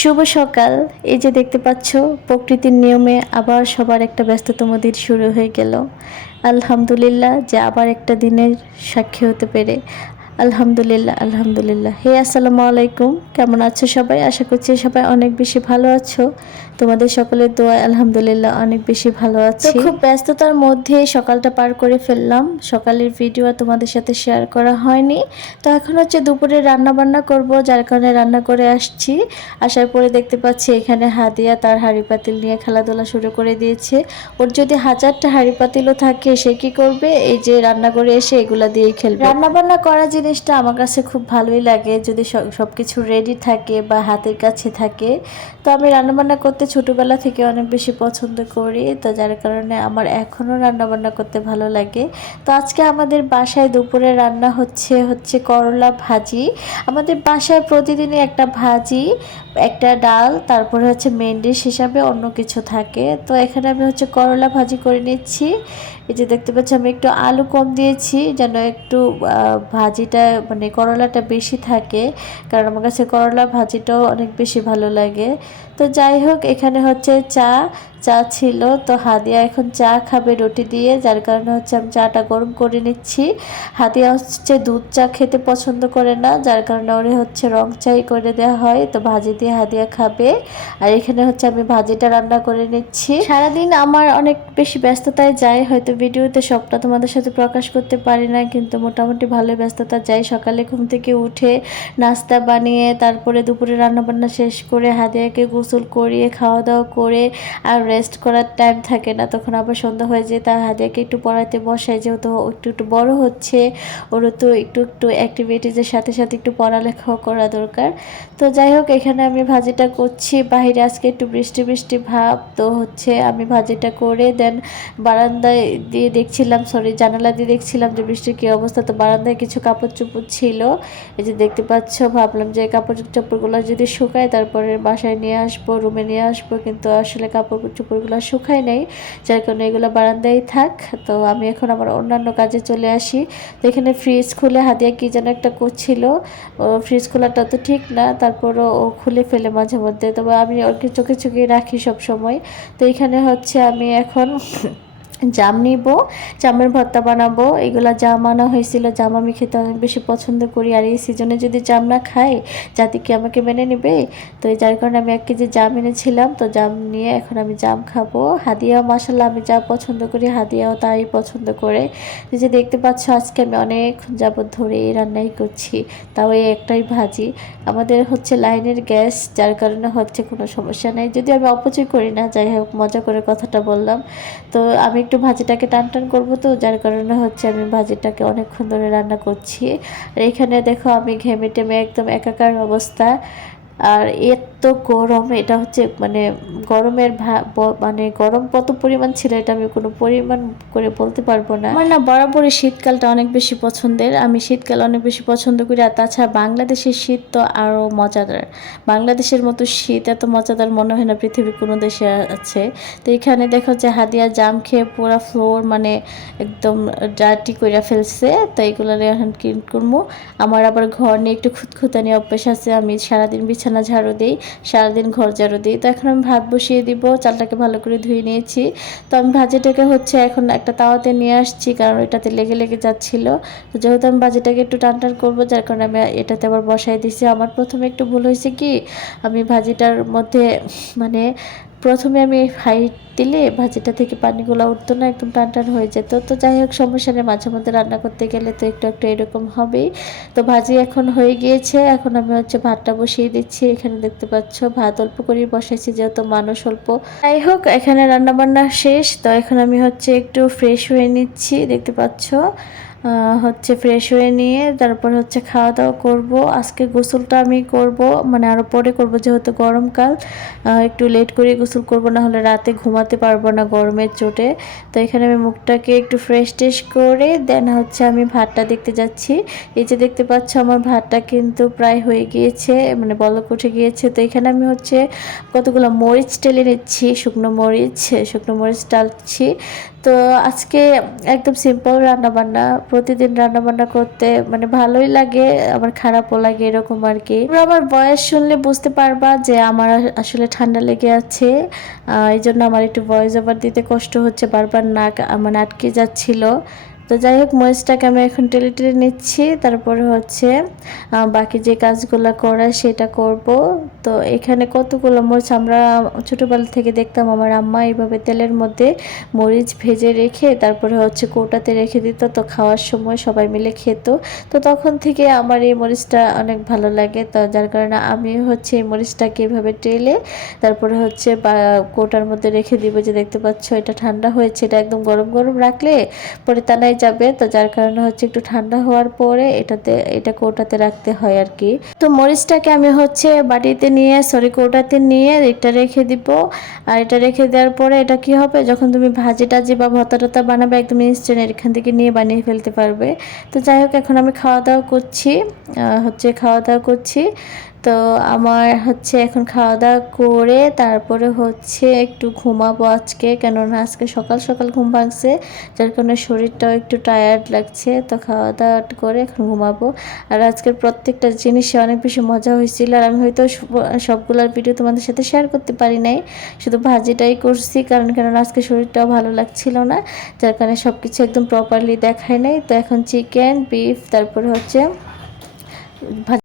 শুভ সকাল। এই যে দেখতে পাচ্ছ, প্রকৃতির নিয়মে আবার সবার একটা ব্যস্ততম দিন শুরু হয়ে গেল। আলহামদুলিল্লাহ যে আবার একটা দিনের সাক্ষী হতে পেরে। আলহামদুলিল্লাহ আলহামদুলিল্লাহ। হে, আসসালামু আলাইকুম। কেমন আছো সবাই? আশা করছি সবাই অনেক বেশি ভালো আছো। তোমাদের সকলের দোয়া আলহামদুলিল্লাহ অনেক বেশি ভালো আছে। খুব ব্যস্ততার মধ্যে সকালটা পার করে ফেললাম। সকালের ভিডিও তোমাদের সাথে শেয়ার করা হয়নি। তো এখন হচ্ছে দুপুরে রান্না বান্না করব যার কারণে রান্না করে আসছি। আসার পরে দেখতে পাচ্ছি এখানে হাদিয়া তার হাঁড়ি পাতিল নিয়ে খেলাধুলা শুরু করে দিয়েছে। ওর যদি হাজারটা হাঁড়ি পাতিলও থাকে সে কি করবে? এই যে রান্না করে এসে এগুলা দিয়েই খেলবে। রান্না বান্না করা জিনিসটা আমার কাছে খুব ভালোই লাগে যদি সব কিছু রেডি থাকে বা হাতের কাছে থাকে। তো আমি রান্নাবান্না করতে ছোটোবেলা থেকে অনেক বেশি পছন্দ করি। তো যার কারণে আমার এখনও রান্নাবান্না করতে ভালো লাগে। তো আজকে আমাদের বাসায় দুপুরে রান্না হচ্ছে হচ্ছে করলা ভাজি। আমাদের বাসায় প্রতিদিনই একটা ভাজি, একটা ডাল, তারপরে হচ্ছে মেন হিসাবে অন্য কিছু থাকে। তো এখানে আমি হচ্ছে করলা ভাজি করে নিচ্ছি। এই যে দেখতে পাচ্ছি, আমি একটু আলু কম দিয়েছি যেন একটু ভাজিটা মানে করলাটা বেশি থাকে। কারণ আমার কাছে করলা ভাজিটাও অনেক বেশি ভালো লাগে। তো যাই হোক এখানে হচ্ছে চা চা ছিল, তো হাদিয়া এখন চা খাবে রুটি দিয়ে, যার কারণে হচ্ছে আমি চাটা গরম করে নিচ্ছি। হাদিয়া হচ্ছে দুধ চা খেতে পছন্দ করে না, যার কারণে ওরে হচ্ছে রং চাই করে দেওয়া হয়, তো ভাজি দিয়ে হাদিয়া খাবে। আর এখানে হচ্ছে আমি ভাজিটা রান্না করে নিচ্ছি। সারাদিন আমার অনেক বেশি ব্যস্ততায় যায়, হয়তো ভিডিওতে সবটা তোমাদের সাথে প্রকাশ করতে পারি না, কিন্তু মোটামুটি ভালো ব্যস্ততা যাই সকালে ঘুম থেকে উঠে নাস্তা বানিয়ে, তারপরে দুপুরে রান্নাবান্না শেষ করে হাদিয়াকে গোসল করিয়ে খাওয়া দাওয়া করে, আর রেস্ট করার টাইম থাকে না, তখন আবার সন্ধ্যা হয়ে যায়, তার হাদিয়াকে একটু পড়াতে বসায়, যেহেতু একটু একটু বড় হচ্ছে, ওরও তো একটু একটু অ্যাক্টিভিটিজের সাথে সাথে একটু পড়ালেখাও করা দরকার। তো যাই হোক, এখানে আমি ভাজিটা করছি, বাহিরে আজকে একটু বৃষ্টি বৃষ্টি ভাব, তো হচ্ছে আমি ভাজিটা করে দেন বারান্দায় দিয়ে দেখছিলাম সরি জানালা দিয়ে দেখছিলাম যে বৃষ্টির কী অবস্থা, তো বারান্দায় কিছু কাপড় চোপড় ছিল, এই যে দেখতে পাচ্ছ, ভাবলাম যে কাপড় চোপড়গুলো যদি শুকায়, তারপরে বাসায় নিয়ে আসব রুমে নিয়ে আসব, কিন্তু আসলে কাপড় চোপড়গুলো শুকায় নেই, যার কারণে এগুলো বারান্দায় থাক। তো আমি এখন আমার অন্যান্য কাজে চলে আসি। তো এখানে ফ্রিজ খুলে হাতিয়া কী যেন একটা করছিল। ফ্রিজ খোলাটা তো ঠিক না, তারপরও ও খুলে ফেলে মাঝে মধ্যে। তবে আমি ওকে চোখে চোখে রাখি সব সময় তো এখানে হচ্ছে আমি এখন জাম নিব, জামের ভর্তা বানাবো। এগুলো জাম আনা হয়েছিল, জাম আমি খেতে অনেক বেশি পছন্দ করি। আর এই সিজনে যদি জাম না খাই, জাতি কি আমাকে মেনে নেবে? তো যার কারণে আমি এক কেজি জাম এনেছিলাম। তো জাম নিয়ে এখন আমি জাম খাব। হাদিয়াও মাসাল্লাহ আমি যা পছন্দ করি, হাদিয়াও তাই পছন্দ করে। যে দেখতে পাচ্ছ, আজকে আমি অনেক যাবৎ ধরে এই রান্নাই করছি। তাও এই একটাই ভাজি। আমাদের হচ্ছে লাইনের গ্যাস, যার কারণে হচ্ছে কোনো সমস্যা নেই। যদি আমি অপচয় করি না, যাই হোক, মজা করে কথাটা বললাম। তো আমি একটু ভাজিটাকে টান টান করব তো, যার কারণে হচ্ছে আমি ভাজিটাকে অনেকক্ষণ ধরে রান্না করছি। আর এখানে দেখো আমি ঘেমে টেমে একদম একাকার অবস্থা। আর এত গরম, এটা হচ্ছে মানে গরমের মানে গরম কত পরিমাণ ছিল এটা আমি কোনো পরিমাণ করে বলতে পারব না। আমার না বরাবরই শীতকালটা অনেক বেশি পছন্দের। আমি শীতকাল অনেক বেশি পছন্দ করি আর তাছাড়া বাংলাদেশের শীত তো আরও মজাদার। বাংলাদেশের মতো শীত এত মজাদার মনে হয় না পৃথিবীর কোনো দেশে আছে। তো এখানে দেখো যে হাদিয়া জাম খেয়ে পুরো ফ্লোর মানে একদম ডার্টি করে ফেলছে, তো এগুলো এখন ক্লিন করব আমার আবার ঘর নিয়ে একটু খুঁতখুতানি অভ্যেস আছে, আমি সারাদিন বিছানা ঝাড়ু দিই, সারাদিন ঘর ঝাড়ু দিই। তো এখন আমি ভাত বসিয়ে দিব, চালটাকে ভালো করে ধুয়ে নিয়েছি। তো আমি ভাজিটাকে হচ্ছে এখন একটা তাওয়াতে নিয়ে আসছি, কারণ এটাতে লেগে লেগে যাচ্ছিল। তো যেহেতু আমি ভাজিটাকে একটু টান টান করব, যার কারণে আমি এটাতে আবার বসাই দিছি। আমার প্রথমে একটু ভুল হয়েছে কি, আমি ভাজিটার মধ্যে মানে প্রথমে আমি হাইট দিলে ভাজিটা থেকে পানিগুলো উঠতো না, একদম টান টান হয়ে যেত। তো যাই হোক সমস্যা নেই মাঝে মধ্যে রান্না করতে গেলে তো একটু একটু এরকম হবেই। তো ভাজি এখন হয়ে গিয়েছে, এখন আমি হচ্ছে ভাতটা বসিয়ে দিচ্ছি। এখানে দেখতে পাচ্ছ, ভাত অল্প করেই বসাইছি, যেহেতু মানুষ অল্প। যাই হোক, এখানে রান্নাবান্না শেষ। তো এখন আমি হচ্ছে একটু ফ্রেশ হয়ে নিচ্ছি, দেখতে পাচ্ছ। হচ্ছে ফ্রেশ হয়ে নিয়ে তারপর হচ্ছে খাওয়া দাওয়া করব। আজকে গোসলটা আমি করব মানে আরও পরে করব যেহেতু গরমকাল। একটু লেট করে গোসল করব না হলে রাতে ঘুমাতে পারব না গরমের চোটে। তো এখানে আমি মুখটাকে একটু ফ্রেশ টেশ করে দেন হচ্ছে আমি ভাতটা দেখতে যাচ্ছি। এই যে দেখতে পাচ্ছ আমার ভাতটা কিন্তু প্রায় হয়ে গিয়েছে মানে বলক উঠে গিয়েছে। তো এখানে আমি হচ্ছে কতগুলো মরিচ টেলে নিচ্ছি, শুকনো মরিচ শুকনো মরিচ টালছি তো আজকে একদম সিম্পল রান্নাবান্না, প্রতিদিন রান্নাবান্না করতে মানে ভালোই লাগে আমার খারাপও লাগে এরকম আর কি আমার বয়স শুনলে বুঝতে পারবা যে আমার আসলে ঠান্ডা লেগে আছে এই জন্য আমার একটু ভয়েস ওভার দিতে কষ্ট হচ্ছে, বারবার নাক মানে আটকে যাচ্ছিল। তো যাই হোক, মরিচটাকে আমি এখন টেলে টেলে নিচ্ছি। তারপরে হচ্ছে বাকি যে কাজগুলো করা সেটা করব। তো এখানে কতগুলো মরিচ আমরা ছোটোবেলা থেকে দেখতাম, আমার আম্মা এইভাবে তেলের মধ্যে মরিচ ভেজে রেখে তারপরে হচ্ছে কৌটাতে রেখে দিত। তো খাওয়ার সময় সবাই মিলে খেত। তো তখন থেকে আমার এই মরিচটা অনেক ভালো লাগে। তো যার কারণে আমি হচ্ছে এই মরিচটাকে এভাবে টেলে তারপরে হচ্ছে কৌটার মধ্যে রেখে দিব যে দেখতে পাচ্ছ এটা ঠান্ডা হয়েছে, এটা একদম গরম গরম রাখলে পরে তানাই যাবে? তো যার কারণে হচ্ছে একটু ঠান্ডা হওয়ার পরে এটাতে এটা কৌটাতে রাখতে হয় আর কি। তো মরিচটাকে আমি হচ্ছে বাটিতে নিয়ে, সরি, কৌটাতে নিয়ে এটা রেখে দিব। আর এটা রেখে দেওয়ার পরে এটা কি হবে? যখন তুমি ভাজি টাজি বা ভর্তা টতা বানাবে, একদম ইনস্ট্যান্ট এখান থেকে নিয়ে বানিয়ে ফেলতে পারবে। তো যাই হোক, এখন আমি খাওয়া দাওয়া করছি হচ্ছে খাওয়া দাওয়া করছি। তো আমার হচ্ছে এখন খাওয়া দাওয়া করে তারপরে হচ্ছে একটু ঘুমাবো আজকে। কেননা আজকে সকাল সকাল ঘুম ভাঙছে, যার কারণে শরীরটাও একটু টায়ার্ড লাগছে। তো খাওয়া দাওয়া করে এখন ঘুমাবো। আর আজকের প্রত্যেকটা জিনিসে অনেক বেশি মজা হয়েছিল। আর আমি হয়তো সবগুলোর ভিডিও তোমাদের সাথে শেয়ার করতে পারি নাই। শুধু ভাজিটাই করছি, কারণ, কেননা আজকে শরীরটাও ভালো লাগছিল না। যার কারণে সব কিছু একদম প্রপারলি দেখায় নাই। তো এখন চিকেন বিফ তারপরে হচ্ছে